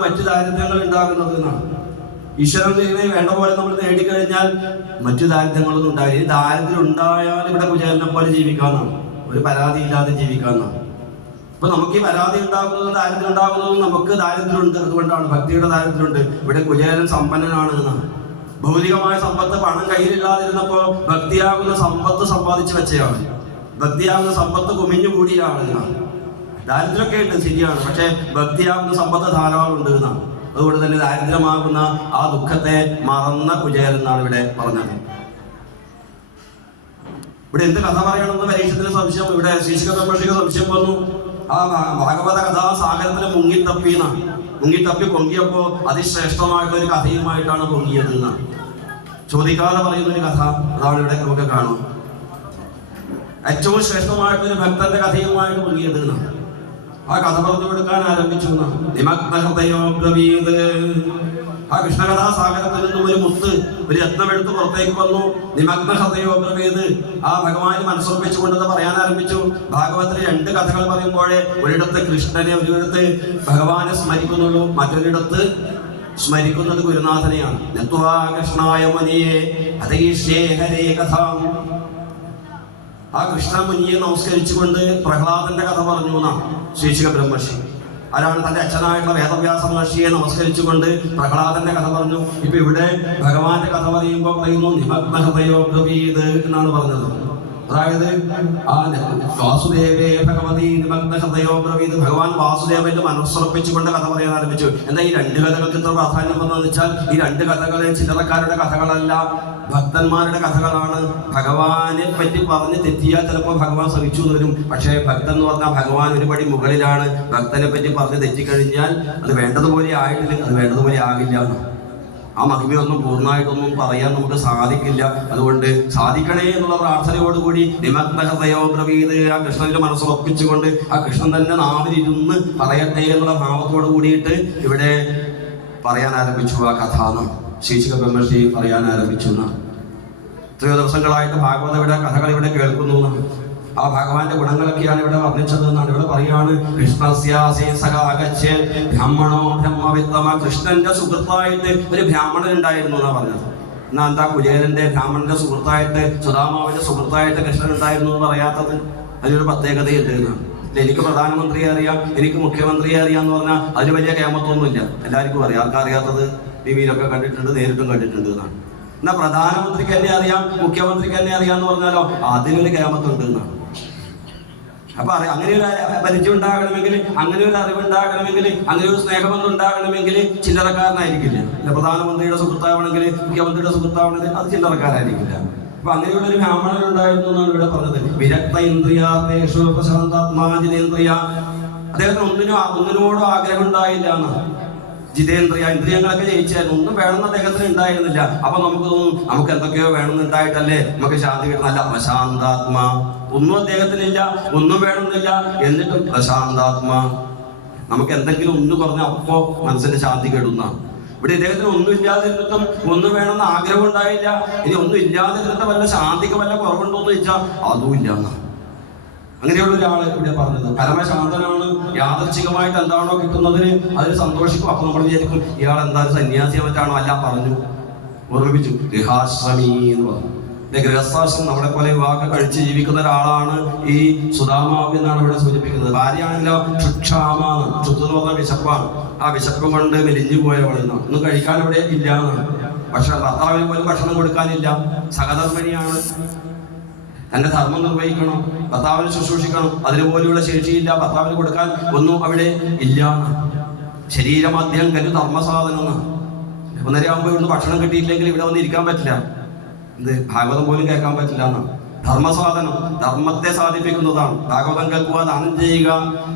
മറ്റു ദാരിദ്ര്യങ്ങൾ ഉണ്ടാകുന്നത് എന്നാണ്. ഈശ്വരനെ വേണ്ട പോലെ നമ്മൾ നേടിക്കഴിഞ്ഞാൽ മറ്റു ദാരിദ്ര്യങ്ങളൊന്നും ഉണ്ടാവില്ല. ഈ ദാരിദ്ര്യം ഉണ്ടായാൽ ഇവിടെ കുചേലനെ പോലെ ജീവിക്കാമെന്നാണ്, ഒരു പരാതി ഇല്ലാതെ ജീവിക്കാമെന്നാണ്. അപ്പൊ നമുക്ക് ഈ പരാതി ഉണ്ടാകുന്നതും ദാരിദ്ര്യം ഉണ്ടാകുന്നതും നമുക്ക് ദാരിദ്ര്യം ഉണ്ട്, അതുകൊണ്ടാണ് ഭക്തിയുടെ ദാരിദ്ര്യം ഉണ്ട്. ഇവിടെ കുചേലൻ സമ്പന്നനാണ് എന്നാണ്. ഭൗതികമായ സമ്പത്ത് പണം കയ്യിലില്ലാതിരുന്നപ്പോ ഭക്തിയാകുന്ന സമ്പത്ത് സമ്പാദിച്ചു വെച്ചയാണ്, ഭക്തിയാകുന്ന സമ്പത്ത് കുമിഞ്ഞുകൂടിയാണ് എന്നാണ്. ദാരിദ്ര്യമൊക്കെ ഉണ്ട് ശരിയാണ്, പക്ഷെ ഭക്തിയാകുന്ന സമ്പത്ത് ധാരാളം ഉണ്ട് എന്നാണ്. അതുകൊണ്ട് തന്നെ ദാരിദ്ര്യമാകുന്ന ആ ദുഃഖത്തെ മറന്ന കുചേലൻ എന്നാണ് ഇവിടെ പറഞ്ഞത്. ഇവിടെ എന്ത് കഥ പറയണമെന്ന് പരീക്ഷത്തിന് സംശയം, ഇവിടെ ശ്രീശിഖ സംശയം വന്നു. ആ ഭാഗവത കഥാസാഗരത്തിന് മുങ്ങിത്തപ്പി പൊങ്ങിയപ്പോ അതിശ്രേഷ്ഠമായിട്ടുള്ള ഒരു കഥയുമായിട്ടാണ് പൊങ്ങിയത് എന്നാണ്. ചോദിക്കാതെ പറയുന്ന ഒരു കഥ, അതാണ് ഇവിടെ നമുക്ക് കാണാം. ഏറ്റവും ശ്രേഷ്ഠമായിട്ടൊരു ഭക്തന്റെ കഥയുമായിട്ട് പൊങ്ങിയത് എന്നാണ്. ആ കഥ പറഞ്ഞു കൊടുക്കാൻ ആരംഭിച്ചു. ആ കൃഷ്ണകഥാസാഗരത്തിൽ നിന്നും ഒരു മുത്ത്, ഒരു രത്നമെടുത്ത് പുറത്തേക്ക് വന്നു. നിമഗ്ന ഹൃദയോബ്രവീത്, ആ ഭഗവാന് മനസ്സുറപ്പിച്ചുകൊണ്ടെന്ന് പറയാൻ ആരംഭിച്ചു. ഭാഗവതത്തിലെ രണ്ട് കഥകൾ പറയുമ്പോഴേ ഒരിടത്ത് കൃഷ്ണനെ, ഒരിടത്ത് ഭഗവാനെ സ്മരിക്കുന്നുള്ളൂ, മറ്റൊരിടത്ത് സ്മരിക്കുന്നത് ഗുരുനാഥനെയാണ്. നത്വാ കൃഷ്ണായ മുനിയെ അതീശ്യേ ഹരേ കഥാം. ആ കൃഷ്ണമുനിയെ നമസ്കരിച്ചുകൊണ്ട് പ്രഹ്ലാദന്റെ കഥ പറഞ്ഞു എന്നാണ് ശ്രീശിഖ ബ്രഹ്മർഷി. ആരാണ്? തന്റെ അച്ഛനായിട്ടുള്ള വേദവ്യാസ മഹർഷിയെ നമസ്കരിച്ചുകൊണ്ട് പ്രഹ്ലാദന്റെ കഥ പറഞ്ഞു. ഇപ്പൊ ഇവിടെ ഭഗവാന്റെ കഥ പറയുമ്പോൾ പറയുന്നു നിമഗ്ന ഹൃദയോബ്രവീത് എന്നാണ് പറഞ്ഞത്. അതായത് ആ വാസുദേവേ ഭഗവതി നിമഗ്ന ഹൃദയോബ്രവീത്, ഭഗവാൻ വാസുദേവന്റെ മനസ്സുറപ്പിച്ചുകൊണ്ട് കഥ പറയാൻ ആരംഭിച്ചു. എന്താ ഈ രണ്ട് കഥകൾക്ക് ഇത്ര പ്രാധാന്യം വന്നതെന്ന് വെച്ചാൽ ഈ രണ്ട് കഥകളെ ചില്ലറക്കാരുടെ കഥകളല്ല, ഭക്തന്മാരുടെ കഥകളാണ്. ഭഗവാനെ പറ്റി പറഞ്ഞ് തെറ്റിയാൽ ചിലപ്പോൾ ഭഗവാൻ ശ്രമിച്ചു എന്ന് വരും. പക്ഷേ ഭക്തൻ എന്ന് പറഞ്ഞാൽ ഭഗവാൻ ഒരുപടി മുകളിലാണ്. ഭക്തനെ പറ്റി പറഞ്ഞ് തെറ്റിക്കഴിഞ്ഞാൽ അത് വേണ്ടതുപോലെ ആയിട്ടില്ല, അത് വേണ്ടതുപോലെ ആകില്ല. ആ മഹിമയൊന്നും പൂർണ്ണമായിട്ടൊന്നും പറയാൻ നമുക്ക് സാധിക്കില്ല. അതുകൊണ്ട് സാധിക്കണേ എന്നുള്ള പ്രാർത്ഥനയോടുകൂടി നിമഗ്ന ഹൃദയോബ്രവീത്, ആ കൃഷ്ണന്റെ മനസ്സുറപ്പിച്ചുകൊണ്ട് ആ കൃഷ്ണൻ തന്നെ നാവിലിരുന്ന് പറയട്ടെ എന്നുള്ള ഭാവത്തോട് കൂടിയിട്ട് ഇവിടെ പറയാൻ ആരംഭിച്ചു. ആ കഥ ശ്രീശിഖ ബ്രഹ്മർഷി പറയാൻ ആരംഭിച്ചു. എത്രയോ ദിവസങ്ങളായിട്ട് ഭാഗവത ഇവിടെ കഥകൾ ഇവിടെ കേൾക്കുന്നു. ആ ഭഗവാന്റെ ഗുണങ്ങളൊക്കെയാണ് ഇവിടെ വർണ്ണിച്ചത് എന്നാണ്. ഇവിടെ പറയാണ് ബ്രാഹ്മണോ ബ്രഹ്മവിത്തമ, കൃഷ്ണന്റെ സുഹൃത്തായിട്ട് ഒരു ബ്രാഹ്മണൻ ഉണ്ടായിരുന്നു എന്നാ പറഞ്ഞത്. എന്നാ എന്താ കുചേലന്റെ ബ്രാഹ്മണന്റെ സുഹൃത്തായിട്ട്, സുധാമാവിന്റെ സുഹൃത്തായിട്ട് കൃഷ്ണൻ ഉണ്ടായിരുന്നു എന്ന് പറയാത്തത്? അതിനൊരു പ്രത്യേകതയുണ്ട് എന്നാണ്. എനിക്ക് പ്രധാനമന്ത്രിയെ അറിയാം, എനിക്ക് മുഖ്യമന്ത്രിയെ അറിയാം എന്ന് പറഞ്ഞാൽ അതിന് വലിയ കേമത്തൊന്നുമില്ല, എല്ലാവർക്കും അറിയാം. ആർക്കറിയാത്തത് ടിവിയിലൊക്കെ കണ്ടിട്ടുണ്ട്, നേരിട്ടും കണ്ടിട്ടുണ്ട് എന്നാണ്. എന്നാ പ്രധാനമന്ത്രിക്ക് തന്നെ അറിയാം, മുഖ്യമന്ത്രിക്ക് തന്നെ അറിയാന്ന് പറഞ്ഞാലോ അതിനൊരു കേമത്തുണ്ട് എന്നാണ്. അപ്പൊ അങ്ങനെ ഒരു പരിചയം ഉണ്ടാകണമെങ്കിൽ, അങ്ങനെ ഒരു അറിവുണ്ടാകണമെങ്കിൽ, അങ്ങനെ ഒരു സ്നേഹബന്ധം ഉണ്ടാകണമെങ്കിൽ ചില്ലറക്കാരനായിരിക്കില്ല. പ്രധാനമന്ത്രിയുടെ സുഹൃത്താവണമെങ്കിൽ, മുഖ്യമന്ത്രിയുടെ സുഹൃത്താവണമെങ്കിൽ അത് ചില്ലറക്കാരായിരിക്കില്ല. അപ്പൊ അങ്ങനെയുള്ളൊരു ബ്രാഹ്മണൻ ഉണ്ടായിരുന്നു എന്നാണ് ഇവിടെ പറഞ്ഞത്. വിരക്ത ഇന്ദ്രിയാത്മേഷു പ്രശാന്താത്മാജിതേന്ദ്രിയ, അദ്ദേഹത്തിന് ഒന്നിനോടും ആഗ്രഹം ഉണ്ടായില്ല എന്നാണ്. ജിതേന്ദ്രിയ, ഇന്ദ്രിയങ്ങളൊക്കെ ജയിച്ചായിരുന്നു, ഒന്നും വേണമെന്ന് അദ്ദേഹത്തിന് ഉണ്ടായിരുന്നില്ല. അപ്പൊ നമുക്ക് തോന്നും നമുക്ക് എന്തൊക്കെയോ വേണമെന്നുണ്ടായിട്ടല്ലേ നമുക്ക് ശാന്തി കിട്ടുന്നല്ല. പ്രശാന്താത്മാ, ഒന്നും അദ്ദേഹത്തിനില്ല, ഒന്നും വേണമെന്നില്ല, എന്നിട്ടും പ്രശാന്താത്മാ. നമുക്ക് എന്തെങ്കിലും ഒന്ന് പറഞ്ഞാൽ അപ്പോ മനസ്സിന്റെ ശാന്തി കെടുന്ന. ഇവിടെ ഇദ്ദേഹത്തിന് ഒന്നും ഇല്ലാതിരുന്നിട്ടും ഒന്നും വേണമെന്ന് ആഗ്രഹം ഉണ്ടായില്ല. ഇനി ഒന്നും ഇല്ലാതിരുന്നിട്ട് വല്ല ശാന്തിക്ക് വല്ല കുറവുണ്ടോ എന്ന് ചോദിച്ചാൽ അതും ഇല്ല എന്നാണ്. അങ്ങനെയുള്ള ഒരാള് ഇവിടെ പറഞ്ഞത്. പരമശാന്തനാണ്, യാദർച്ഛികമായിട്ട് എന്താണോ കിട്ടുന്നതിന് അതിൽ സന്തോഷിക്കും. അപ്പൊ നമ്മൾ വിചാരിക്കും ഇയാൾ എന്തായാലും സന്യാസിയെ മറ്റാണോ? അല്ല, പറഞ്ഞു, ഓർമ്മിപ്പിച്ചു, ഗൃഹാശ്രമി എന്ന് പറഞ്ഞു. ഗൃഹസ്ഥാശ്രമം, നമ്മളെ പോലെ വിവാഹം കഴിച്ച് ജീവിക്കുന്ന ഒരാളാണ് ഈ സുധാമാവ് എന്നാണ് ഇവിടെ സൂചിപ്പിക്കുന്നത്. ഭാര്യയാണെങ്കിലോ ക്ഷുക്ഷാമാണ്, ക്ഷുത്ത് എന്ന് പറഞ്ഞ വിശപ്പാണ്. ആ വിശപ്പ് കൊണ്ട് മെലിഞ്ഞു പോയവളെന്നാണ്. ഒന്നും കഴിക്കാൻ ഇവിടെ ഇല്ല എന്നാണ്. പക്ഷെ ഭർത്താവിന് പോലും ഭക്ഷണം കൊടുക്കാനില്ല. സഹധർമ്മിണിയാണ്, തന്റെ ധർമ്മം നിർവഹിക്കണം, ഭർത്താവിനെ ശുശ്രൂഷിക്കണം, അതിനുപോലെയുള്ള ശേഷിയില്ല. ഭർത്താവിന് കൊടുക്കാൻ ഒന്നും അവിടെ ഇല്ല. ശരീരമദ്യം കരു ധർമ്മസാധനം. 1:30 ആകുമ്പോൾ ഇവിടുന്ന് ഭക്ഷണം കിട്ടിയില്ലെങ്കിൽ ഇവിടെ വന്ന് ഇരിക്കാൻ പറ്റില്ല, ഇത് ഭാഗവതം പോലും കേൾക്കാൻ പറ്റില്ല എന്നാണ്. ധർമ്മസാധനം, ധർമ്മത്തെ സാധിപ്പിക്കുന്നതാണ്. ഭാഗവതം കേൾക്കുക, ദാനം ചെയ്യുക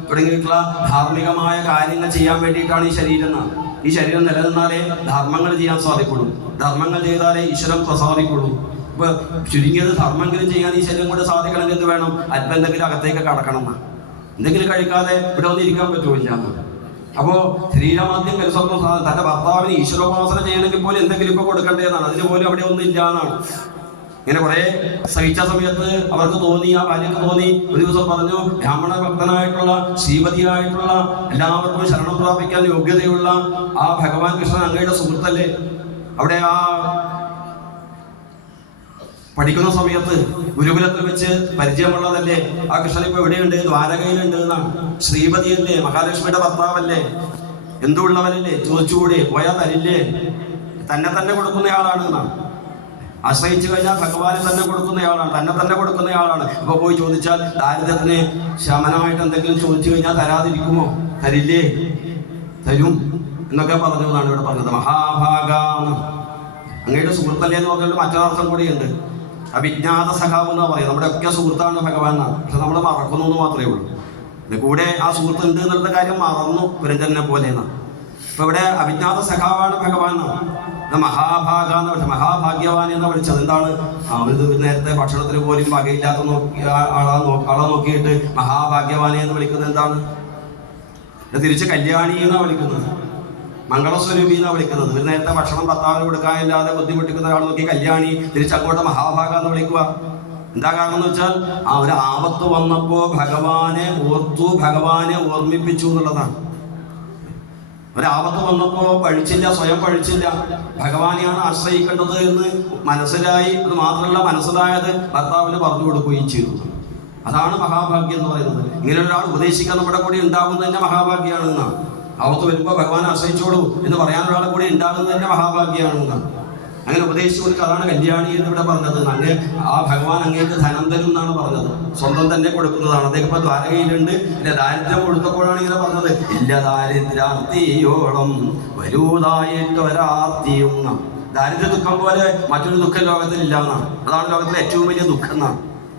തുടങ്ങിയിട്ടുള്ള ധാർമ്മികമായ കാര്യങ്ങൾ ചെയ്യാൻ വേണ്ടിയിട്ടാണ് ഈ ശരീരം എന്നാണ്. ഈ ശരീരം നിലനിന്നാലേ ധർമ്മങ്ങൾ ചെയ്യാൻ സാധിക്കുള്ളൂ, ധർമ്മങ്ങൾ ചെയ്താലേ ഈശ്വരൻ പ്രസാദിക്കുള്ളൂ. ഇപ്പൊ ചുരുങ്ങിയത് ധർമ്മങ്ങളും ചെയ്യാൻ ഈ ശരീരം കൊണ്ട് സാധിക്കണമെങ്കിൽ എന്ത് വേണം? അല്പം എന്തെങ്കിലും അകത്തേക്ക് കടക്കണം എന്നാണ്. എന്തെങ്കിലും കഴിക്കാതെ ഇവിടെ ഒന്നും ഇരിക്കാൻ പറ്റുമില്ല. അപ്പോ ശരീരമാദ്യം കരുസ്വർഗം സാധനം. തന്റെ ഭർത്താവിന് ഈശ്വരോപാസന ചെയ്യണമെങ്കിൽ പോലും എന്തെങ്കിലും ഇപ്പൊ കൊടുക്കേണ്ടതാണ്. അതിന് പോലും അവിടെ ഒന്നും ഇല്ല എന്നാണ്. ഇങ്ങനെ കുറെ സഹിച്ച സമയത്ത് അവർക്ക് തോന്നി, ആ ഭാര്യക്ക് തോന്നി, ഒരു ദിവസം പറഞ്ഞു, ബ്രാഹ്മണ ഭക്തനായിട്ടുള്ള ശ്രീപതിയായിട്ടുള്ള എല്ലാവർക്കും ശരണം പ്രാപിക്കാൻ യോഗ്യതയുള്ള ആ ഭഗവാൻ കൃഷ്ണൻ അങ്ങയുടെ സുഹൃത്തല്ലേ, അവിടെ ആ പഠിക്കുന്ന സമയത്ത് ഗുരുകുലത്തിൽ വെച്ച് പരിചയമുള്ളതല്ലേ, ആ കൃഷ്ണൻ ഇപ്പൊ എവിടെയുണ്ട്, ദ്വാരകയിലുണ്ട് എന്നാണ്. ശ്രീപതിയല്ലേ, മഹാലക്ഷ്മിയുടെ ഭർത്താവല്ലേ, എന്തുള്ളവനല്ലേ, ചോദിച്ചുകൂടെ, പോയാൽ തരില്ലേ, തന്നെ കൊടുക്കുന്നയാളാണ് എന്നാണ്. ആശ്രയിച്ചു കഴിഞ്ഞാൽ ഭഗവാനെ തന്നെ കൊടുക്കുന്നയാളാണ്, തന്നെ കൊടുക്കുന്നയാളാണ്. അപ്പൊ പോയി ചോദിച്ചാൽ ദാരിദ്ര്യത്തിന് ശമനമായിട്ട് എന്തെങ്കിലും ചോദിച്ചു കഴിഞ്ഞാൽ തരാതിരിക്കുമോ? തരില്ലേ, തരും എന്നൊക്കെ പറഞ്ഞു എന്നാണ് ഇവിടെ പറഞ്ഞത്. മഹാഭാഗാണ് അങ്ങയുടെ സുഹൃത്തല്ലേ എന്ന് പറഞ്ഞിട്ട് മറ്റൊരർത്ഥം കൂടിയുണ്ട്. അവിജ്ഞാത സഖാവ് എന്നാ പറയുന്നത്. നമ്മുടെ ഒക്കെ സുഹൃത്താണ് ഭഗവാൻ എന്നാണ്, പക്ഷെ നമ്മൾ മറക്കുന്നു എന്ന് മാത്രമേ ഉള്ളൂ. പിന്നെ കൂടെ ആ സുഹൃത്തുണ്ട് എന്നുള്ള കാര്യം മറന്നു, പുരഞ്ജനെ പോലെ എന്നാണ്. അപ്പൊ ഇവിടെ അവിജ്ഞാത സഖാവാണ് ഭഗവാൻ എന്നാണ്. മഹാഭാഗ എന്ന് വിളിച്ചത്, മഹാഭാഗ്യവാൻ എന്ന് വിളിച്ചത് എന്താണ്? അവര് നേരത്തെ ഭക്ഷണത്തിന് പോലും വകയില്ലാത്ത ആളെ നോക്കിയിട്ട് മഹാഭാഗ്യവാനെ എന്ന് വിളിക്കുന്നത് എന്താണ്? തിരിച്ച് കല്യാണി എന്നാണ് വിളിക്കുന്നത്, മംഗളസ്വരൂപി എന്നാണ് വിളിക്കുന്നത്. ഒരു നേരത്തെ ഭക്ഷണം ഭർത്താവിന് കൊടുക്കാനില്ലാതെ ബുദ്ധിമുട്ടിക്കുന്ന ഒരാൾ നോക്കി കല്യാണി, തിരിച്ചങ്ങോട്ട് മഹാഭാഗ എന്ന് വിളിക്കുക. എന്താ കാരണം എന്ന് വെച്ചാൽ ആ ഒരു ആപത്ത് വന്നപ്പോ ഭഗവാനെ ഓർത്തു, ഭഗവാനെ ഓർമ്മിപ്പിച്ചു എന്നുള്ളതാണ്. ഒരാപത്ത് വന്നപ്പോ പഴിച്ചില്ല, സ്വയം പഴിച്ചില്ല, ഭഗവാനെയാണ് ആശ്രയിക്കേണ്ടത് എന്ന് മനസ്സിലായി. അത് മാത്രമല്ല, മനസ്സിലായത് ഭർത്താവിന് പറഞ്ഞു കൊടുക്കുകയും ചെയ്തു. അതാണ് മഹാഭാഗ്യം എന്ന് പറയുന്നത്. ഇങ്ങനെ ഒരാൾ ഉപദേശിക്കാൻ നമ്മുടെ കൂടെ ഉണ്ടാകുന്നത് തന്നെ മഹാഭാഗ്യമാണ് എന്നാണ്. ആപത്ത് വരുമ്പോൾ ഭഗവാനെ ആശ്രയിച്ചോളൂ എന്ന് പറയാൻ ഒരാളെ കൂടെ ഉണ്ടാകുന്നത് തന്നെ മഹാഭാഗ്യമാണ് എന്നാണ്. അങ്ങനെ ഉപദേശിച്ചു കൊടുക്കുക. അതാണ് കല്യാണി എന്ന് ഇവിടെ പറഞ്ഞത്. അങ്ങ് ആ ഭഗവാൻ അങ്ങേക്ക് ധനം തരും എന്നാണ് പറഞ്ഞത്, സ്വന്തം തന്നെ കൊടുക്കുന്നതാണ്. അദ്ദേഹം ഇപ്പൊ ദ്വാരകയിലുണ്ട്. പിന്നെ ദാരിദ്ര്യം കൊടുത്തപ്പോഴാണ് ഇങ്ങനെ പറഞ്ഞത്, ഇല്ല ദാരിദ്ര്യാർത്തിയോളം വരൂതായിട്ടൊരാർത്തിയും. ദാരിദ്ര്യ ദുഃഖം പോലെ മറ്റൊരു ദുഃഖം ലോകത്തിലില്ല എന്നാണ്. അതാണ് ലോകത്തിലെ ഏറ്റവും വലിയ ദുഃഖം എന്നാണ്.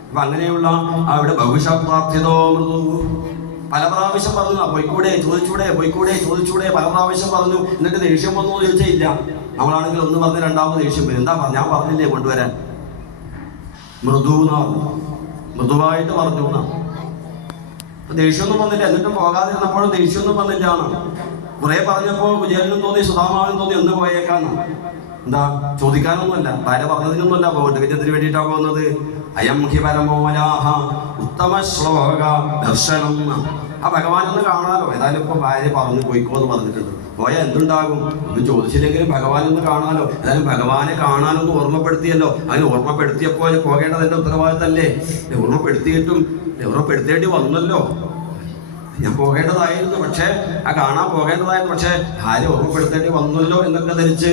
അപ്പൊ അങ്ങനെയുള്ള അവിടെ ഭവിഷ്യപ്രാർത്ഥിതോ മൃദു പല പ്രാവശ്യം പറഞ്ഞു, പോയിക്കൂടെ, ചോദിച്ചൂടെ പല പ്രാവശ്യം പറഞ്ഞു. എന്നിട്ട് ദേഷ്യം വന്നു എന്ന് ചോദിച്ചാൽ ഇല്ല. നമ്മളാണെങ്കിൽ ഒന്ന് പറഞ്ഞ് രണ്ടാമത് ദേഷ്യം വരും. എന്താ പറഞ്ഞു? ഞാൻ പറഞ്ഞില്ലേ കൊണ്ടുവരാൻ. മൃദു എന്നാ പറഞ്ഞു, മൃദുവായിട്ട് പറഞ്ഞു എന്നാ. ദേഷ്യമൊന്നും വന്നില്ല. എന്നിട്ടും പോകാതിരുന്നപ്പോഴും ദേഷ്യമൊന്നും വന്നില്ല എന്നാണ്. കുറെ പറഞ്ഞപ്പോ കുചേലനും തോന്നി, സുധാമാവിനും തോന്നി ഒന്ന് പോയേക്കാന്ന്. എന്താ ചോദിക്കാനൊന്നുമല്ല, ഭാര്യ പറഞ്ഞതിനൊന്നുമല്ല പോകട്ടെ, വിദ്യത്തിന് വേണ്ടിയിട്ടാണ് പോകുന്നത്. അയം ഹി പരമോലാഹ ഉത്തമ ശ്ലോക ദർശനം. ആ ഭഗവാനൊന്ന് കാണാലോ. ഏതായാലും ഇപ്പൊ ഭാര്യ പറഞ്ഞു പോയിക്കോ എന്ന് പറഞ്ഞിട്ടുണ്ട്. പോയാൽ എന്തുണ്ടാകും? ഒന്നും ചോദിച്ചില്ലെങ്കിലും ഭഗവാനൊന്ന് കാണാലോ. ഏതായാലും ഭഗവാനെ കാണാനൊന്ന് ഓർമ്മപ്പെടുത്തിയല്ലോ. അതിന് ഓർമ്മപ്പെടുത്തിയപ്പോൾ പോകേണ്ടത് എന്റെ ഉത്തരവാദിത്തല്ലേ? ഓർമ്മപ്പെടുത്തേണ്ടി വന്നല്ലോ. ഞാൻ പോകേണ്ടതായിരുന്നു, പക്ഷെ ആ കാണാൻ പോകേണ്ടതായിരുന്നു, പക്ഷെ ഭാര്യ ഓർമ്മപ്പെടുത്തേണ്ടി വന്നല്ലോ എന്നൊക്കെ ധരിച്ച്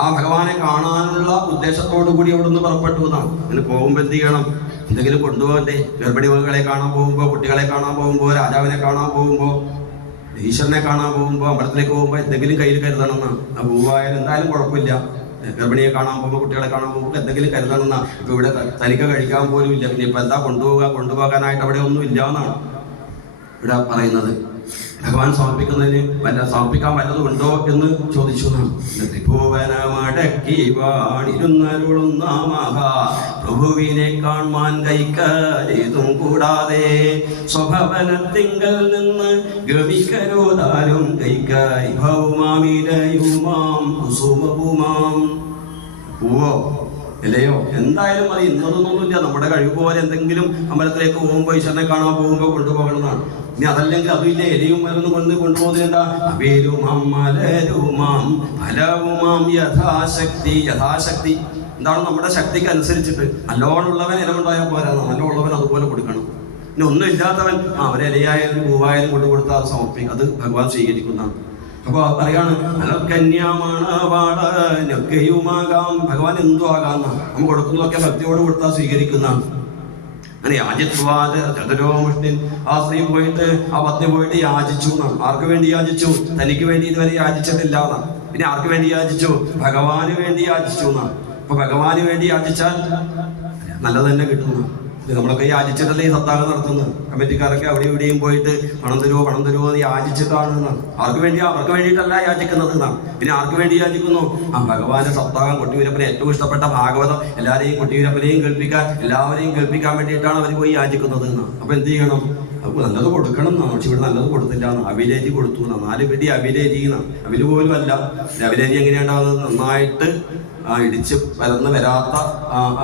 ആ ഭഗവാനെ കാണാനുള്ള ഉദ്ദേശത്തോടു കൂടി അവിടെ നിന്ന് പുറപ്പെട്ടു എന്നാണ്. അങ്ങനെ പോകുമ്പോൾ എന്ത് ചെയ്യണം? എന്തെങ്കിലും കൊണ്ടുപോകണ്ടേ? ഗർഭിണി മകളെ കാണാൻ പോകുമ്പോൾ, കുട്ടികളെ കാണാൻ പോകുമ്പോൾ, രാജാവിനെ കാണാൻ പോകുമ്പോൾ, ഈശ്വരനെ കാണാൻ പോകുമ്പോൾ, അമ്പലത്തിലേക്ക് പോകുമ്പോൾ എന്തെങ്കിലും കയ്യിൽ കരുതണം എന്നാണ്. ആ പൂവായാലും എന്തായാലും കുഴപ്പമില്ല. ഗർഭിണിയെ കാണാൻ പോകുമ്പോൾ, കുട്ടികളെ കാണാൻ പോകുമ്പോൾ എന്തെങ്കിലും കരുതണം എന്നാണ്. ഇപ്പൊ ഇവിടെ തനിക്ക് കഴിക്കാൻ പോലും ഇല്ല, പിന്നെ ഇപ്പൊ എന്താ കൊണ്ടുപോകാനായിട്ട് അവിടെ ഒന്നും ഇല്ല എന്നാണ് ഇവിടെ പറയുന്നത്. ഭഗവാൻ സമർപ്പിക്കാൻ വല്ലതും ഉണ്ടോ എന്ന് ചോദിച്ചു. ത്രിഭുവനമടക്കി വാണിരുന്നരുളുന്ന മഹാപ്രഭുവിനെ കാണാൻ കൈക്കാരിതും കൂടാതെ സ്വഭവനത്തിങ്കൽ നിന്ന് ഗമിക്കരോതാലും കൈക്കാരി ഭൗമാമിരയുമാം കുസുമപുമാം. പൂവോ ഇല്ലയോ എന്തായാലും മതി, ഇന്നതൊന്നുമില്ല. നമ്മുടെ കഴിവ് പോലെ എന്തെങ്കിലും അമ്പലത്തിലേക്ക് പോകുമ്പോൾ, ഈശ്വരനെ കാണാൻ പോകുമ്പോൾ കൊണ്ടുപോകണമെന്നാണ്. ഇനി അതല്ലെങ്കിൽ അതുമില്ല, എലിയും മരുന്ന് കൊണ്ടുപോകുന്നത് എന്താ? അവേരുമാം മലരുമാം ഫലവുമാം യഥാശക്തി. യഥാശക്തി എന്താണ്? നമ്മുടെ ശക്തിക്ക് അനുസരിച്ചിട്ട്. നല്ലോണമുള്ളവൻ ഇല കൊണ്ടായാൽ പോരാ, നല്ലോണമുള്ളവൻ അതുപോലെ കൊടുക്കണം. ഇനി ഒന്നും ഇല്ലാത്തവൻ ഒരു ഇലയായാലും പൂവായാലും കൊടുത്താൽ അത് സമർപ്പിക്കും, അത് ഭഗവാൻ സ്വീകരിക്കുന്നതാണ്. അപ്പൊ പറയാണ് അനക്കന്യാമാണവാടനൊക്കെയുമാകാം. ഭഗവാൻ എന്തു ആകാമെന്നാണ്. നമ്മൾ കൊടുക്കുന്നതൊക്കെ ഭക്തിയോട് കൊടുത്താൽ സ്വീകരിക്കുന്നതാണ്. അങ്ങനെ യാചിത്വാത് ചതുരോമുഷ്ടിൻ. ആ സ്ത്രീ പോയിട്ട്, ആ പത്നി പോയിട്ട് യാചിച്ചു എന്നാണ്. ആർക്ക് വേണ്ടി യാചിച്ചു? തനിക്ക് വേണ്ടി ഇതുവരെ യാചിച്ചിട്ടില്ല എന്നാണ്. പിന്നെ ആർക്ക് വേണ്ടി യാചിച്ചു? ഭഗവാന് വേണ്ടി യാചിച്ചു എന്നാണ്. അപ്പൊ ഭഗവാന് വേണ്ടി യാചിച്ചാൽ നല്ലത് തന്നെ കിട്ടുന്നു. നമ്മളൊക്കെ യാചിച്ചിട്ടല്ലേ ഈ സത്താഹം നടത്തുന്നത്. കമ്മിറ്റിക്കാരൊക്കെ അവിടെ ഇവിടെയും പോയിട്ട് പണം തരുമോ എന്ന് യാചിച്ചിട്ടാണ് എന്നാണ്. അവർക്ക് വേണ്ടിയിട്ടല്ല യാചിക്കുന്നത് എന്നാണ്. പിന്നെ ആർക്ക് വേണ്ടി യാചിക്കുന്നു? ആ ഭഗവാന്റെ സപ്താഹം കൊട്ടിയൂരപ്പനെ ഏറ്റവും ഇഷ്ടപ്പെട്ട ഭാഗവതം എല്ലാവരെയും കൊട്ടിയൂരപ്പനെയും കേൾപ്പിക്കാൻ, എല്ലാവരെയും കേൾപ്പിക്കാൻ വേണ്ടിയിട്ടാണ് അവർ പോയി യാചിക്കുന്നത് എന്നാണ്. അപ്പൊ എന്ത് ചെയ്യണം? അപ്പോൾ നല്ലത് കൊടുക്കണം എന്നാണ്. പക്ഷെ ഇവിടെ നല്ലത് കൊടുത്തില്ല എന്ന്. അവിലേജി കൊടുത്തു എന്നാ. 4 പിടി അവിലേജി എന്നാണ്. അവില് പോലും അല്ല. അവിലേജി എങ്ങനെയുണ്ടാവുന്നത്? നന്നായിട്ട് ഇടിച്ച് പരന്ന് വരാത്ത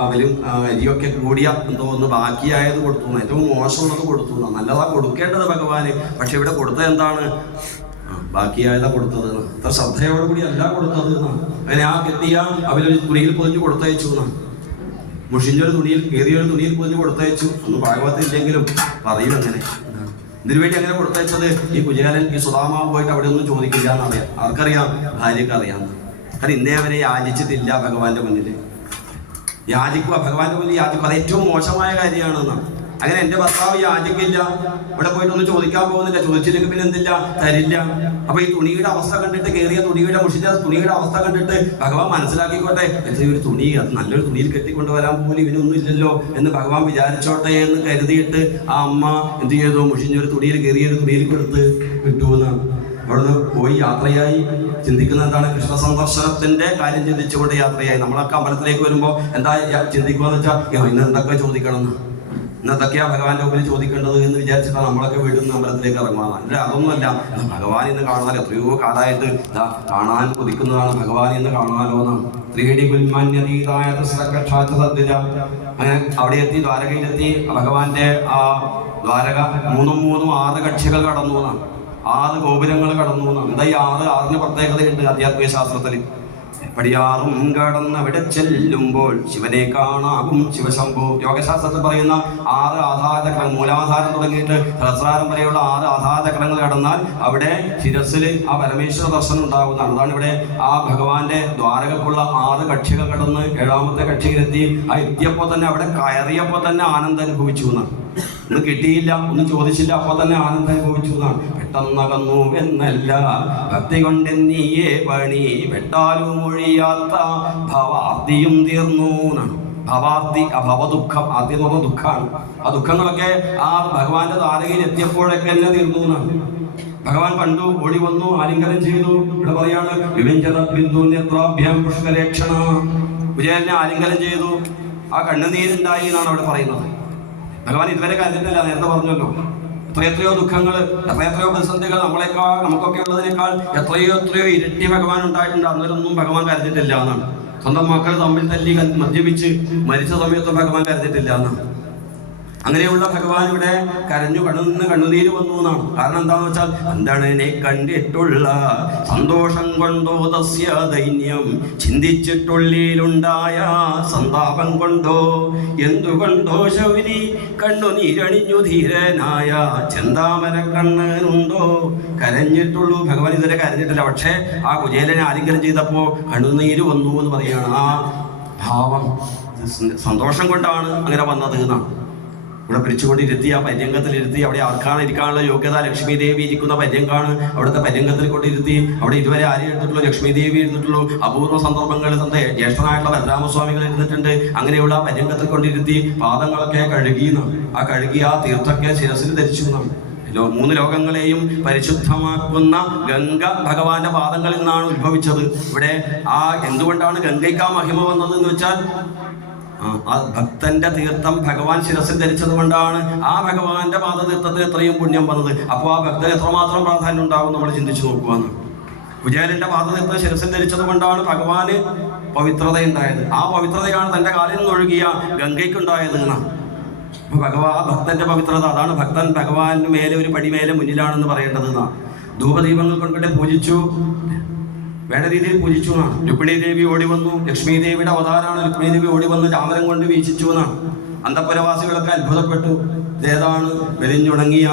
അവലും അരിയൊക്കെ കൂടിയ എന്തോ ഒന്ന് ബാക്കിയായത് കൊടുത്തു. ഏറ്റവും മോശമുള്ളത് കൊടുത്തു. നല്ലതാ കൊടുക്കേണ്ടത് ഭഗവാന്. പക്ഷെ ഇവിടെ കൊടുത്തത് എന്താണ്? ബാക്കിയായതാ കൊടുത്തത്. അത്ര ശ്രദ്ധയോടുകൂടി അല്ല കൊടുത്തത്. അങ്ങനെ ആ കെട്ടിയ അവരൊരു തുണിയിൽ പൊതിഞ്ഞ് കൊടുത്തയച്ചു എന്നാണ്. മുഷിഞ്ഞൊരു തുണിയിൽ, ഏറിയൊരു തുണിയിൽ പൊതിഞ്ഞ് കൊടുത്തയച്ചു. ഒന്ന് ഭാഗവത്തില്ലെങ്കിലും പറയും അങ്ങനെ. ഇതിനുവേണ്ടി അങ്ങനെ കൊടുത്തയച്ചത് ഈ കുചേലൻ, ഈ സുധാമാവ് പോയിട്ട് അവിടെ ഒന്നും ചോദിക്കില്ല എന്നറിയാം. ആർക്കറിയാം? ഭാര്യക്ക് അറിയാം. കാരണം ഇന്നേ അവരെ യാചിച്ചിട്ടില്ല ഭഗവാന്റെ മുന്നിൽ. യാചിക്കുക, ഭഗവാന്റെ മുന്നിൽ യാചിക്കുക, അത് ഏറ്റവും മോശമായ കാര്യമാണെന്നാണ്. അങ്ങനെ എൻ്റെ ഭർത്താവ് യാചിക്കില്ല, ഇവിടെ പോയിട്ടൊന്നും ചോദിക്കാൻ പോകുന്നില്ല, ചോദിച്ചില്ലെങ്കിൽ പിന്നെ എന്തില്ല, തരില്ല. അപ്പൊ ഈ തുണിയുടെ അവസ്ഥ കണ്ടിട്ട്, കയറിയ തുണിയുടെ, മുഷിഞ്ഞ തുണിയുടെ അവസ്ഥ കണ്ടിട്ട് ഭഗവാൻ മനസ്സിലാക്കിക്കോട്ടെ, എത്രയൊരു തുണി, അത് നല്ലൊരു തുണിയിൽ കെട്ടിക്കൊണ്ടുവരാൻ പോലും ഇവനൊന്നും ഇല്ലല്ലോ എന്ന് ഭഗവാൻ വിചാരിച്ചോട്ടെ എന്ന് കരുതിയിട്ട് ആ അമ്മ എന്ത് ചെയ്തു? മുഷിഞ്ഞൊരു തുണിയിൽ, കയറിയൊരു തുണിയിൽ കൊടുത്ത് വിട്ടുവെന്നാണ്. അവിടുന്ന് പോയി യാത്രയായി. ചിന്തിക്കുന്നത് എന്താണ്? കൃഷ്ണ സന്ദർശനത്തിന്റെ കാര്യം ചിന്തിച്ചുകൊണ്ട് യാത്രയായി. നമ്മളൊക്കെ അമ്പലത്തിലേക്ക് വരുമ്പോൾ എന്താ ചിന്തിക്കുകയെന്ന് വെച്ചാൽ, ഇന്ന് എന്തൊക്കെ ചോദിക്കണം, ഇന്നതൊക്കെയാ ഭഗവാന്റെ മുമ്പിൽ ചോദിക്കേണ്ടത് എന്ന് വിചാരിച്ചിട്ടാണ് നമ്മളൊക്കെ വീട്ടിൽ നിന്ന് അമ്പലത്തിലേക്ക് ഇറങ്ങുന്നത്. അല്ല, അതൊന്നുമല്ല. ഭഗവാൻ ഇന്ന് കാണാൻ എത്രയോ കാലമായിട്ട് കാണാൻ കൊതിക്കുന്നതാണ്. ഭഗവാൻ ഇന്ന് കാണാനോ എന്നാണ്. അങ്ങനെ അവിടെ എത്തി, ദ്വാരകയിലെത്തി. ഭഗവാന്റെ ആ ദ്വാരക 3 കക്ഷികൾ കടന്നു എന്നാണ്. 6 ഗോപുരങ്ങൾ കടന്നു എന്നാണ്. എന്താ ഈ 6 പ്രത്യേകതയുണ്ട് ആധ്യാത്മിക ശാസ്ത്രത്തിൽ. പടിയാറും കടന്ന് അവിടെ ചെല്ലുമ്പോൾ ശിവനെ കാണാകും ശിവശംഭു. യോഗശാസ്ത്രത്തിൽ പറയുന്ന 6 ആധാരചക്രങ്ങൾ, മൂലാധാരം തുടങ്ങിയിട്ട് സഹസ്രാരം വരെയുള്ള 6 ആധാരചക്രങ്ങൾ കടന്നാൽ അവിടെ ശിരസിൽ ആ പരമേശ്വര ദർശനം ഉണ്ടാകുന്നതാണ്. അതാണ് ഇവിടെ ആ ഭഗവാന്റെ ദ്വാരകക്കുള്ള 6 കക്ഷികൾ കടന്ന് 7ാമത്തെ കക്ഷിയിലെത്തി. ആ എത്തിയപ്പോൾ തന്നെ, അവിടെ കയറിയപ്പോൾ തന്നെ ആനന്ദം അനുഭവിച്ചു എന്നാണ്. ഒന്നും കിട്ടിയില്ല, ഒന്നും ചോദിച്ചില്ല, അപ്പോൾ തന്നെ ആനന്ദം അനുഭവിച്ചു എന്നാണ്. പെട്ടെന്നകന്നു എന്നല്ല ഭക്തി കൊണ്ടെന്നീയേ പണി വെട്ടാലും ഒഴിയാത്ത ഭവാർത്തിയും തീർന്നു എന്നാണ്. ഭവാർത്തി, ഭവദുഃഖം, ആദ്യം എന്ന് പറഞ്ഞ ദുഃഖമാണ്. ആ ദുഃഖങ്ങളൊക്കെ ആ ഭഗവാന്റെ ദ്വാരകയിൽ എത്തിയപ്പോഴൊക്കെ തന്നെ തീർന്നു എന്നാണ്. ഭഗവാൻ കണ്ടു, ഓടി വന്നു, ആലിംഗനം ചെയ്തു. ഇവിടെ പറയാണ് വിവിഞ്ചത ബിന്ദു നേത്രാഭ്യാം പുഷ്കരേക്ഷണ. കുചേലനെ ആലിംഗനം ചെയ്തു. ആ കണ്ണുനീരുണ്ടായി എന്നാണ് അവിടെ പറയുന്നത്. ഭഗവാൻ ഇതുവരെ കരുതിട്ടില്ല. നേരത്തെ പറഞ്ഞല്ലോ, എത്രയെത്രയോ ദുഃഖങ്ങൾ, എത്രയെത്രയോ പ്രതിസന്ധികൾ നമുക്കൊക്കെ ഉള്ളതിനേക്കാൾ എത്രയോ ഇരട്ടി ഭഗവാൻ ഉണ്ടായിട്ടുണ്ട്. അന്നേരമൊന്നും ഭഗവാൻ കരുതിട്ടില്ല എന്നാണ്. സ്വന്തം മക്കൾ തമ്മിൽ തല്ലി മദ്യപിച്ച് മരിച്ച സമയത്ത് ഭഗവാൻ കരുതിട്ടില്ല എന്നാണ്. അങ്ങനെയുള്ള ഭഗവാൻ ഇവിടെ കരഞ്ഞു, കണ്ണുനീര് വന്നു എന്നാണ്. കാരണം എന്താണെന്ന് വെച്ചാൽ, എന്താണ് എന്നെ കണ്ടിട്ടുള്ള സന്തോഷം കൊണ്ടോ തസ്യ ദൈന്യം, ചിന്തിച്ചിട്ടുള്ളിലുണ്ടായ സന്താപം കൊണ്ടോ, എന്തുകൊണ്ടോ ശൗരി കണ്ണുനീരണിഞ്ഞു ധീരനായ ചെന്താമര കണ്ണനുണ്ടോ. കരഞ്ഞിട്ടുള്ളൂ, ഭഗവാൻ ഇതുവരെ കരഞ്ഞിട്ടില്ല. പക്ഷേ ആ കുചേലനെ ആലിംഗനം ചെയ്തപ്പോൾ കണ്ണുനീര് വന്നു എന്ന് പറയുകയാണ്. ആ ഭാവം സന്തോഷം കൊണ്ടാണ് അങ്ങനെ വന്നത് എന്നാണ്. ഇവിടെ പിടിച്ചുകൊണ്ടിരുത്തി, ആ പര്യങ്കത്തിലിരുത്തി. അവിടെ ആർക്കാണ് ഇരിക്കാനുള്ള യോഗ്യത? ലക്ഷ്മി ദേവി ഇരിക്കുന്ന പര്യങ്കാണ്. അവിടുത്തെ പര്യങ്കത്തിൽ കൊണ്ടിരുത്തി. അവിടെ ഇതുവരെ ആരും ഇരുന്നിട്ടുള്ളൂ? ലക്ഷ്മി ദേവി ഇരുന്നിട്ടുള്ളൂ. അപൂർവ സന്ദർഭങ്ങളിൽ തന്റെ ജ്യേഷ്ഠനായിട്ടുള്ള ബലരാമസ്വാമികൾ ഇരുന്നിട്ടുണ്ട്. അങ്ങനെയുള്ള പര്യങ്കത്തിൽ കൊണ്ടിരുത്തി പാദങ്ങളൊക്കെ കഴുകിയെന്നാണ്. ആ കഴുകി ആ തീർത്ഥമൊക്കെ ശിരസിൽ ധരിച്ചു എന്നാണ്. 3 ലോകങ്ങളെയും പരിശുദ്ധമാക്കുന്ന ഗംഗ ഭഗവാന്റെ പാദങ്ങളിൽ നിന്നാണ് ഉത്ഭവിച്ചത്. ഇവിടെ എന്തുകൊണ്ടാണ് ഗംഗയ്ക്ക് ആ മഹിമ വന്നത് എന്ന് വെച്ചാൽ, ആ ഭക്തന്റെ തീർത്ഥം ഭഗവാൻ ശിരസിൽ ധരിച്ചത് കൊണ്ടാണ് ആ ഭഗവാന്റെ പാദതീർത്ഥത്തിന് എത്രയും പുണ്യം വന്നത്. അപ്പോൾ ആ ഭക്തന് എത്രമാത്രം പ്രാധാന്യം ഉണ്ടാകും നമ്മൾ ചിന്തിച്ചു നോക്കുവാന്ന്. കുചേലന്റെ പാദതീർത്ഥം ശിരസിൽ ധരിച്ചത് കൊണ്ടാണ് ഭഗവാന് പവിത്രത ഉണ്ടായത്. ആ പവിത്രതയാണ് തന്റെ കാലിൽ നിന്ന് ഒഴുകിയ ഗംഗയ്ക്കുണ്ടായത് എന്നാണ്. ഭക്തന്റെ പവിത്രത അതാണ്. ഭക്തൻ ഭഗവാന് മേലെ ഒരു പടി മേലെ മുന്നിലാണെന്ന് പറയേണ്ടത് എന്നാണ്. ധൂപദീപങ്ങൾ കൊണ്ടിട്ട് പൂജിച്ചു, വേണ്ട രീതിയിൽ പൂജിച്ചു എന്നാണ്. രുക്മിണി ദേവി ഓടി വന്നു. ലക്ഷ്മി ദേവിയുടെ അവതാരമാണ്. രുക്മിണി ദേവി ഓടി വന്ന് ചാമരം കൊണ്ട് വീശിച്ചു എന്നാണ്. അന്തപുരവാസികളൊക്കെ അത്ഭുതപ്പെട്ടു. ഇതേതാണ് വെലിഞ്ഞുണങ്ങിയ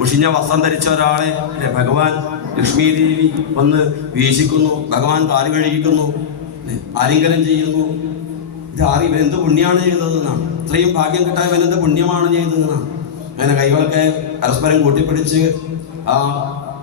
മുഷിഞ്ഞ വസ്ത്രം ധരിച്ച ഒരാളെ ഭഗവാൻ ലക്ഷ്മി ദേവി വന്ന് വീശിക്കുന്നു. ഭഗവാൻ കാല് കഴുകിക്കുന്നു, ആലിംഗനം ചെയ്യുന്നു. ഇവൻ എന്ത് പുണ്യമാണ് ചെയ്തതെന്നാണ്. ഇത്രയും ഭാഗ്യം കിട്ടാൻ ഇവൻ എന്ത് പുണ്യമാണ് ചെയ്തതെന്നാണ്. അങ്ങനെ കൈകളൊക്കെ പരസ്പരം കൂട്ടിപ്പിടിച്ച് ആ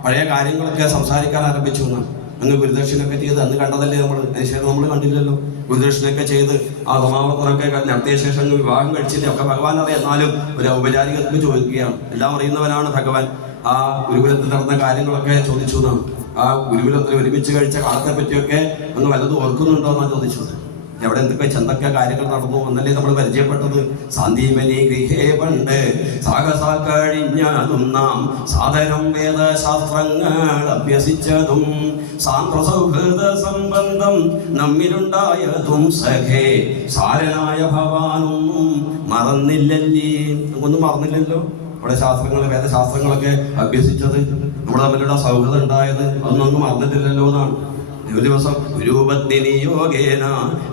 പഴയ കാര്യങ്ങളൊക്കെ സംസാരിക്കാൻ ആരംഭിച്ചു എന്നാണ്. അങ്ങ് ഗുരുദക്ഷിണൊക്കെ ചെയ്ത് അന്ന് കണ്ടതല്ലേ നമ്മൾ, അതിനുശേഷം നമ്മൾ കണ്ടില്ലല്ലോ. ഗുരുദക്ഷിണൊക്കെ ചെയ്ത് ആ സമാവർത്തനമൊക്കെ നടത്തിയ ശേഷം അങ്ങ് വിവാഹം കഴിച്ചില്ലേ ഒക്കെ ഭഗവാൻ അറിയാം. എന്നാലും ഒരു ഔപചാരികതയ്ക്ക് ചോദിക്കുകയാണ്. എല്ലാം അറിയുന്നവനാണ് ഭഗവാൻ. ആ ഗുരുകുലത്തിൽ നടന്ന കാര്യങ്ങളൊക്കെ ചോദിച്ചു എന്നാണ്. ആ ഗുരുകുലത്തിൽ ഒരുമിച്ച് കഴിച്ച കാലത്തെ പറ്റിയൊക്കെ അങ്ങ് വല്ലതും ഓർക്കുന്നുണ്ടോ എന്നാണ് ചോദിച്ചത്. എവിടെ എന്തൊക്കെ കാര്യങ്ങൾ നടന്നു എന്നല്ലേ നമ്മൾ പരിചയപ്പെട്ടത്. സാന്ദീപനി ഗൃഹേ പണ്ട് സാഹസാ കഴിഞ്ഞതും നാം സാദരം വേദശാസ്ത്രങ്ങൾ അഭ്യസിച്ചതും സാന്ദ്രസൗഹൃദ സംബന്ധം നമ്മിലുണ്ടായതും സഖേ സാരനായ ഭവാനൊന്നും മറന്നില്ലല്ലേ. ഒന്നും മറന്നില്ലല്ലോ. ഇവിടെ ശാസ്ത്രങ്ങൾ വേദശാസ്ത്രങ്ങളൊക്കെ അഭ്യസിച്ചത്, നമ്മുടെ തമ്മിലുള്ള സൗഹൃദം ഉണ്ടായത് അതൊന്നും മറന്നിട്ടില്ലല്ലോ എന്നാണ്. ഒരു ദിവസം ഗുരുപത്നിയോഗേന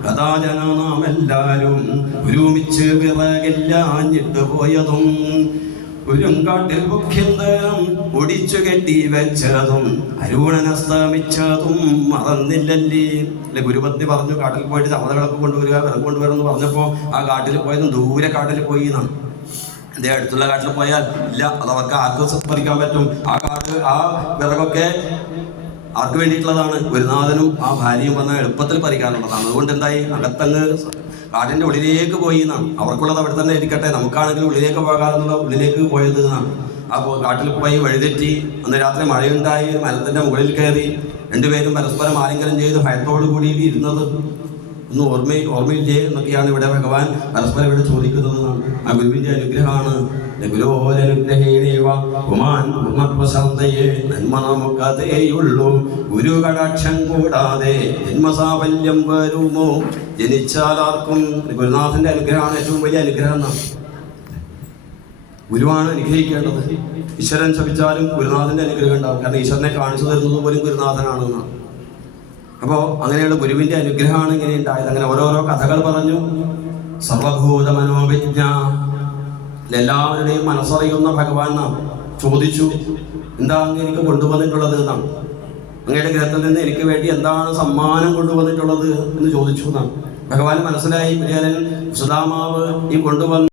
കഥാജന നാം എല്ലാരും ഒരുമിച്ച് വിറകില്ലാഞ്ഞിട്ട് പോയതും ഒരുങ്കാട്ടിൽ മുഖ്യന്തരം ഒടിച്ചു കെട്ടി വെച്ചതും അരുണനസ്തമിച്ചതും മറന്നില്ലല്ലേ. അല്ലെ, ഗുരുപത്നി പറഞ്ഞു കാട്ടിൽ പോയിട്ട് ചമതകളൊക്കെ കൊണ്ടുവരിക, വിറക് കൊണ്ടുവരുമെന്ന് പറഞ്ഞപ്പോൾ ആ കാട്ടിൽ പോയതും ദൂരെ കാട്ടിൽ പോയി എന്നാണ്. എന്തേ അടുത്തുള്ള കാട്ടിൽ പോയാൽ ഇല്ല, അത് അവർക്ക് ആർക്ക് പറിക്കാൻ പറ്റും? ആ വിറകൊക്കെ ആർക്ക് വേണ്ടിയിട്ടുള്ളതാണ്? ഗുരുനാഥനും ആ ഭാര്യയും വന്ന എളുപ്പത്തിൽ പറിക്കാനുള്ളതാണ്. അതുകൊണ്ട് എന്തായി, അകത്തങ്ങ് കാട്ടിൻ്റെ ഉള്ളിലേക്ക് പോയി എന്നാണ്. അവർക്കുള്ളത് അവിടെ തന്നെ ഇരിക്കട്ടെ, നമുക്കാണെങ്കിൽ ഉള്ളിലേക്ക് പോകാമെന്നുള്ള ഉള്ളിലേക്ക് പോയത് എന്നാണ്. അപ്പോൾ കാട്ടിൽ പോയി വഴിതെറ്റി. അന്ന് രാത്രി മഴയുണ്ടായി, മരത്തിൻ്റെ മുകളിൽ കയറി രണ്ടുപേരും പരസ്പരം ആലിംഗനം ചെയ്ത് ഭയത്തോടു കൂടി ഇരുന്നത് ഒന്നും ഓർമ്മയില്ലേ എന്നൊക്കെയാണ് ഇവിടെ ഭഗവാൻ പരസ്പരം ഇവിടെ ചോദിക്കുന്നത്. ആ ഗുരുവിന്റെ അനുഗ്രഹമാണ്. നന്മ നമുക്കതേയുള്ളൂ, ഗുരു കടാക്ഷം കൂടാതെ ജന്മസാഫല്യം വരുമോ, ജനിച്ചാൽ ആർക്കും. ഗുരുനാഥന്റെ അനുഗ്രഹമാണ് ഏറ്റവും വലിയ അനുഗ്രഹം എന്നാണ്. ഗുരുവാണ് അനുഗ്രഹിക്കേണ്ടത്. ഈശ്വരൻ ശപിച്ചാലും ഗുരുനാഥന്റെ അനുഗ്രഹം ഉണ്ടാവും. കാരണം ഈശ്വരനെ കാണിച്ചു തരുന്നത് പോലും ഗുരുനാഥനാണെന്നാണ്. അപ്പോൾ അങ്ങനെയുള്ള ഗുരുവിന്റെ അനുഗ്രഹമാണ് ഇങ്ങനെ ഉണ്ടായത്. അങ്ങനെ ഓരോരോ കഥകൾ പറഞ്ഞു. സർവഭൂത മനോവിജ്ഞ, എല്ലാവരുടെയും മനസ്സറിയുന്ന ഭഗവാൻ നാം ചോദിച്ചു, എന്താ അങ്ങ് എനിക്ക് കൊണ്ടുവന്നിട്ടുള്ളത് എന്നാണ്. അങ്ങയുടെ ഗ്രഹത്തിൽ നിന്ന് എനിക്ക് വേണ്ടി എന്താണ് സമ്മാനം കൊണ്ടുവന്നിട്ടുള്ളത് എന്ന് ചോദിച്ചു എന്നാണ്. ഭഗവാൻ മനസ്സിലായി, സുദാമാവ് ഈ കൊണ്ടുവന്ന